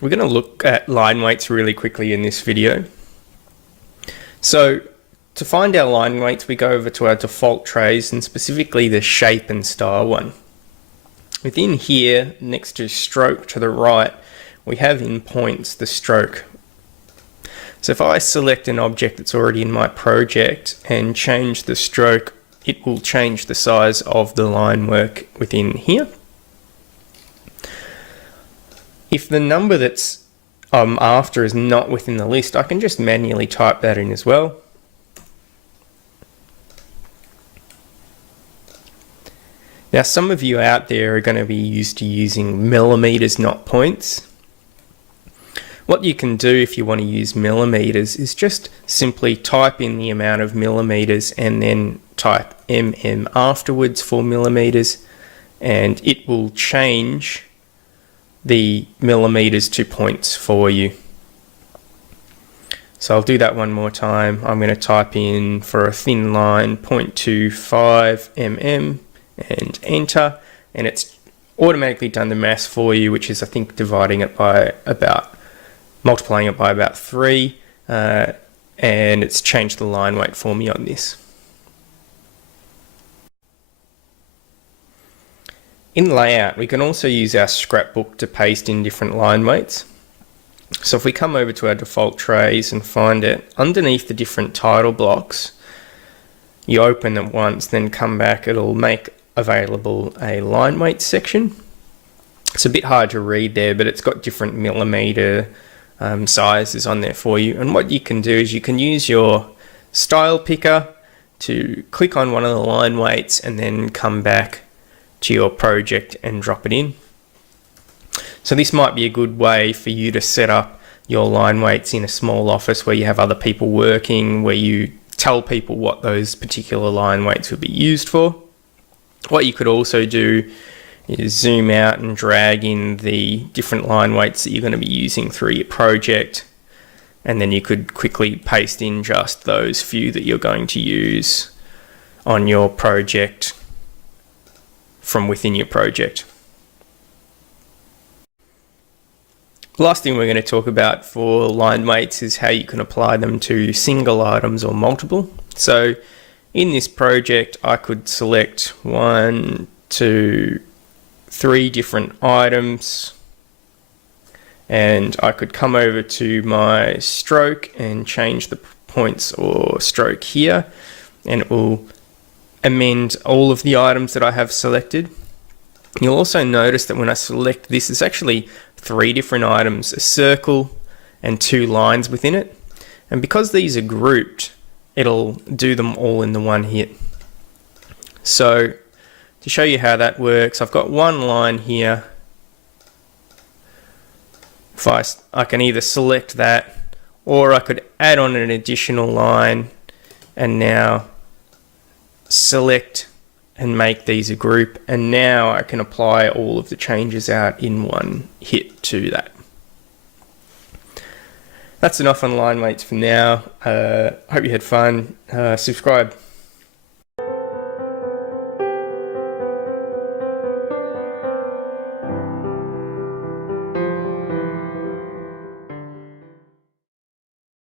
we're going to look at line weights really quickly in this video. So to find our line weights, we go over to our default trays and specifically the shape and style one. Within here, next to stroke to the right, we have in points the stroke. So if I select an object that's already in my project and change the stroke, it will change the size of the line work within here. If the number that's after is not within the list, I can just manually type that in as well. Now, some of you out there are going to be used to using millimeters, not points. What you can do if you want to use millimeters is just simply type in the amount of millimeters and then type mm afterwards for millimeters, and it will change the millimeters to points for you. So I'll do that one more time. I'm going to type in for a thin line 0.25 mm and enter, and it's automatically done the maths for you, which is I think multiplying it by about 3, and it's changed the line weight for me on this. In layout, we can also use our scrapbook to paste in different line weights. So if we come over to our default trays and find it underneath the different title blocks, you open them once, then come back, it'll make available a line weight section. It's a bit hard to read there, but it's got different millimeter sizes on there for you. And what you can do is you can use your style picker to click on one of the line weights and then come back to your project and drop it in. So this might be a good way for you to set up your line weights in a small office where you have other people working, where you tell people what those particular line weights would be used for. What you could also do is zoom out and drag in the different line weights that you're going to be using through your project, and then you could quickly paste in just those few that you're going to use on your project from within your project. The last thing we're going to talk about for line weights is how you can apply them to single items or multiple. So in this project, I could select 1, 2, 3 different items, and I could come over to my stroke and change the points or stroke here, and it will amend all of the items that I have selected. You'll also notice that when I select this, it's actually 3 different items, a circle and 2 lines within it. And because these are grouped, it'll do them all in the one hit. So to show you how that works, I've got one line here. If I can either select that, or I could add on an additional line and now select and make these a group, and now I can apply all of the changes out in one hit to that. That's enough on line weights for now. Hope you had fun. Subscribe.